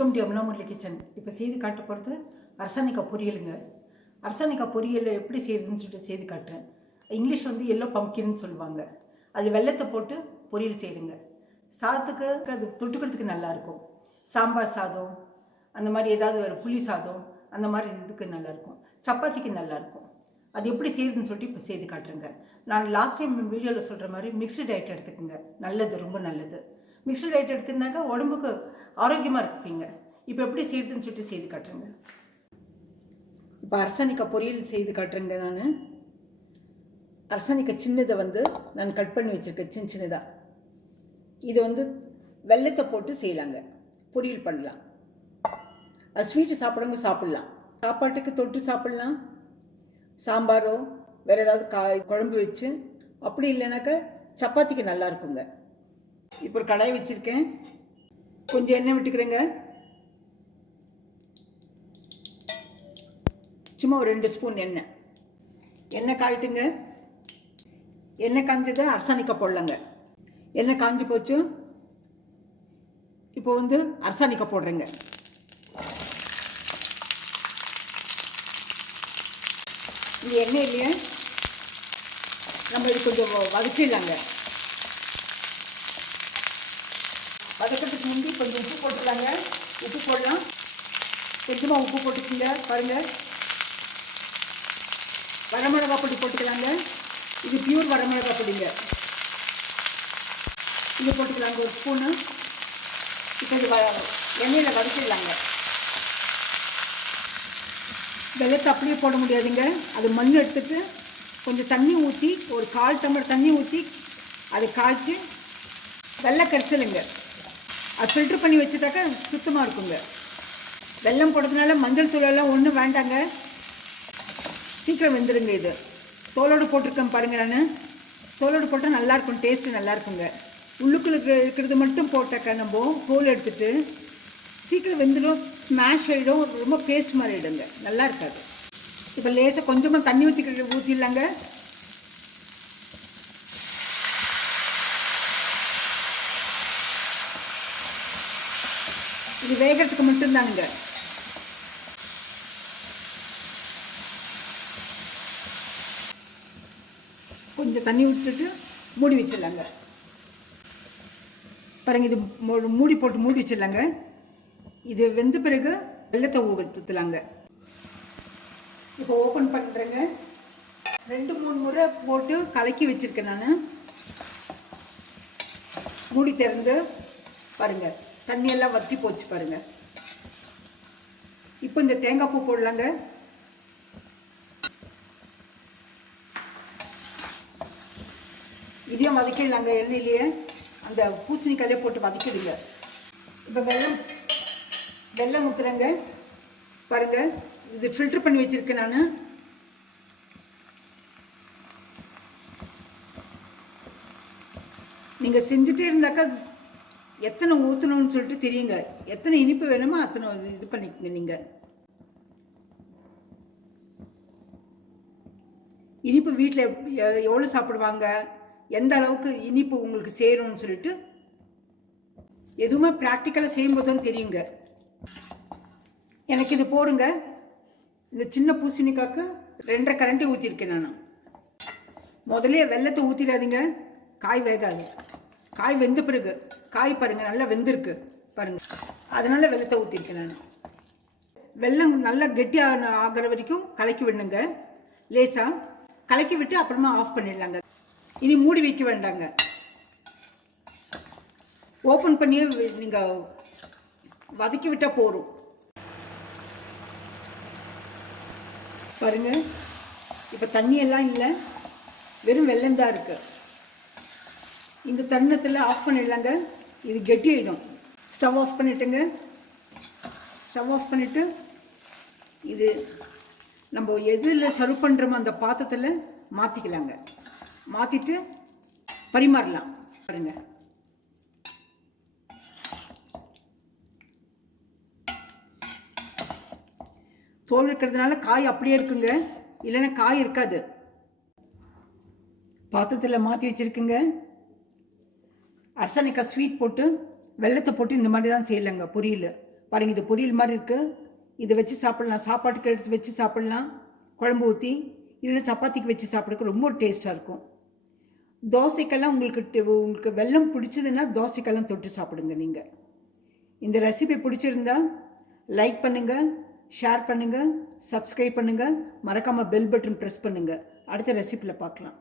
Welcome to Yamuna Murali kitchen. இப்போ செய்து காட்ட போகிறது அரசாணிக்காய் பொரியலுங்க. அரசாணிக்காய் பொரியல் எப்படி செய்யுதுன்னு சொல்லிட்டு செய்து காட்டுறேன். இங்கிலீஷ் எல்லோ பம்ப்கின்னு சொல்லுவாங்க. அது வெள்ளத்தை போட்டு பொரியல் செய்யுங்க. சாதத்துக்கு அது தொட்டுக்கிறதுக்கு நல்லாயிருக்கும். சாம்பார் சாதம் அந்த மாதிரி ஏதாவது ஒரு புளி சாதம் அந்த மாதிரி இதுக்கு நல்லாயிருக்கும். சப்பாத்திக்கு நல்லாயிருக்கும். அது எப்படி செய்யுதுன்னு சொல்லிட்டு இப்போ செய்து காட்டுறேங்க. நான் லாஸ்ட் டைம் வீடியோவில் சொல்கிற மாதிரி மிக்ஸ்டு டயட் எடுத்துக்கோங்க. நல்லது, ரொம்ப நல்லது. மிக்ஸ்டு டயட் எடுத்துனாக்கா உடம்புக்கு ஆரோக்கியமாக இருப்பீங்க. இப்போ எப்படி செய்யுதுன்னு சொல்லிட்டு செய்து காட்டுறேங்க. இப்போ அரசாணிக்காய் பொரியல் செய்து காட்டுறேங்க. நான் அரசாணிக்காய் சின்னதை நான் கட் பண்ணி வச்சுருக்கேன், சின்ன சின்னதாக. இது வெள்ளத்தை போட்டு செய்யலாங்க, பொரியல் பண்ணலாம். அது ஸ்வீட்டு சாப்பிட்றவங்க சாப்பிட்லாம், சாப்பாட்டுக்கு தொட்டு சாப்பிட்லாம். சாம்பாரோ வேறு ஏதாவது குழம்பு வச்சு, அப்படி இல்லைனாக்கா சப்பாத்திக்கு நல்லா இருக்குங்க. இப்போ ஒரு கடாய் வச்சுருக்கேன், கொஞ்சம் எண்ணெய் விட்டுக்கிறேங்க. சும்மா ஒரு 2 ஸ்பூன் எண்ணெய் காயிட்டுங்க. எண்ணெய் காஞ்சதை அரசாணிக்காய் போடலாங்க. எண்ணெய் காஞ்சி போச்சு. இப்போ அரசாணிக்காய் போடுறேங்க. இந்த எண்ணெயிலேயே நம்ம இது கொஞ்சம் வதக்கிடலாங்க. வதக்கிறதுக்கு முந்தி கொஞ்சம் உப்பு போட்டுக்கலாங்க. உப்பு போடலாம், கொஞ்சமாக உப்பு போட்டுக்கோங்க. பாருங்கள், வரமிளகா பொடி போட்டுக்கலாங்க. இது பியூர் வரமிளகா பொடிங்க. இது போட்டுக்கலாங்க, ஒரு ஸ்பூனு. இப்போ இது எண்ணெயில் வதக்கிடலாங்க. வெள்ளத்தை அப்படியே போட முடியாதுங்க. அது மண் எடுத்துட்டு கொஞ்சம் தண்ணி ஊற்றி, ஒரு 1/4 டம்ளர் தண்ணி ஊற்றி அதை காய்ச்சி வெள்ளை கரைசலுங்க. அது ஃபில்ட்ரு பண்ணி வச்சுட்டாக்கா சுத்தமாக இருக்குங்க. வெல்லம் போடுறதுனால மஞ்சள் தூளெல்லாம் ஒன்றும் வேண்டாங்க, சீக்கிரம் வெந்துடுங்க. இது தோலோடு போட்டிருக்கேன் பாருங்கள். நான் தோலோடு போட்டால் நல்லாயிருக்கும், டேஸ்ட்டு நல்லாயிருக்குங்க. உள்ளுக்குள்ள இருக்கிறது மட்டும் போட்டாக்கா நம்ம தோல் எடுத்துட்டு சீக்கிரம் வெந்துடும், ஸ்மாஷ் ஆகிடும், ரொம்ப பேஸ்ட் மாதிரி ஆகிடுங்க, நல்லா இருக்காது. இப்போ லேசாக கொஞ்சமாக தண்ணி ஊற்றிடலாங்க. இது வேகிறதுக்கு மட்டும்தானுங்க. கொஞ்சம் தண்ணி விட்டுட்டு மூடி வச்சிடலாங்க. பாருங்க, இது மூடி போட்டு மூடி வச்சிடலாங்க. இது வெந்த பிறகு வெள்ளத்தை ஊற்றலாங்க. இப்போ ஓப்பன் பண்ணுறேங்க. 2-3 முறை போட்டு கலக்கி வச்சுருக்கேன் நான். மூடி திறந்து பாருங்கள், தண்ணியெல்லாம் வற்றி போச்சு பாருங்கள். இப்போ இந்த தேங்காய் பூ போடலாங்க. இதையும் வதக்கிடலாங்க. எண்ணெயிலேயே அந்த பூசணிக்காயிலே போட்டு வதக்கிடுங்க. இப்போ வெல்லம் ஊற்றுறேங்க. பாருங்கள், இது ஃபில்ட்ரு பண்ணி வச்சுருக்கேன் நான். நீங்கள் செஞ்சுட்டே இருந்தாக்கா எத்தனை ஊற்றணும்னு சொல்லிட்டு தெரியுங்க. எத்தனை இனிப்பு வேணுமோ அத்தனை இது பண்ணிக்கோங்க. நீங்கள் இனிப்பு வீட்டில் எவ்வளோ சாப்பிடுவாங்க, எந்த அளவுக்கு இனிப்பு உங்களுக்கு சேரும்னு சொல்லிட்டு எதுவுமே ப்ராக்டிக்கலாக செய்யும்போது தான் தெரியுங்க. எனக்கு இது போடுங்க. இந்த சின்ன பூசணிக்காய்க்கு 2.5 கரண்டி ஊற்றிருக்கேன் நான். முதலே வெள்ளத்தை ஊற்றிடாதீங்க, காய் வேகாது. காய் வெந்த பிறகு, காய் பாருங்கள் நல்லா வெந்திருக்கு பாருங்கள், அதனால் வெள்ளத்தை ஊற்றிருக்கேன் நான். வெல்லம் நல்லா கெட்டியாக ஆகிற வரைக்கும் கலக்கி விடணுங்க. லேசாக கலக்கி விட்டு அப்புறமா ஆஃப் பண்ணிடலாங்க. இனி மூடி வைக்க வேண்டாங்க. ஓப்பன் பண்ணியே நீங்கள் வதக்கி விட்டால் போதும். பாருங்கள், இப்போ தண்ணியெல்லாம் இல்லை, வெறும் வெல்லம் தான் இருக்குது. இந்த தருணத்தில் ஆஃப் பண்ணிடலாங்க. இது கெட்டியாயிடும். ஸ்டவ் ஆஃப் பண்ணிட்டுங்க. ஸ்டவ் ஆஃப் பண்ணிவிட்டு இது நம்ம எதில் சர்வ் பண்ணுறோமோ அந்த பாத்திரத்தில் மாற்றிக்கலாங்க. மாற்றிட்டு பரிமாறலாம். பாருங்கள், தோல் இருக்கிறதுனால காய் அப்படியே இருக்குங்க, இல்லைன்னா காய் இருக்காது. பாத்திரத்தில் மாற்றி வச்சுருக்குங்க. அரசாணிக்காய் ஸ்வீட் போட்டு வெள்ளத்தை போட்டு இந்த மாதிரி தான் செய்யலைங்க பொரியல். பாருங்கள், இது பொரியல் மாதிரி இருக்குது. இதை வச்சு சாப்பிட்லாம், சாப்பாட்டுக்கு எடுத்து வச்சு சாப்பிட்லாம், குழம்பு ஊற்றி, இல்லைன்னா சப்பாத்திக்கு வச்சு சாப்பிட்றதுக்கு ரொம்ப டேஸ்ட்டாக இருக்கும். தோசைக்கெல்லாம் உங்களுக்கு வெல்லம் பிடிச்சதுன்னா தோசைக்கெல்லாம் தொட்டு சாப்பிடுங்க. நீங்கள் இந்த ரெசிபி பிடிச்சிருந்தா லைக் பண்ணுங்கள், ஷேர் பண்ணுங்கள், சப்ஸ்கிரைப் பண்ணுங்கள், மறக்காமல் பெல் பட்டன் ப்ரெஸ் பண்ணுங்கள். அடுத்த ரெசிப்பியில் பார்க்கலாம்.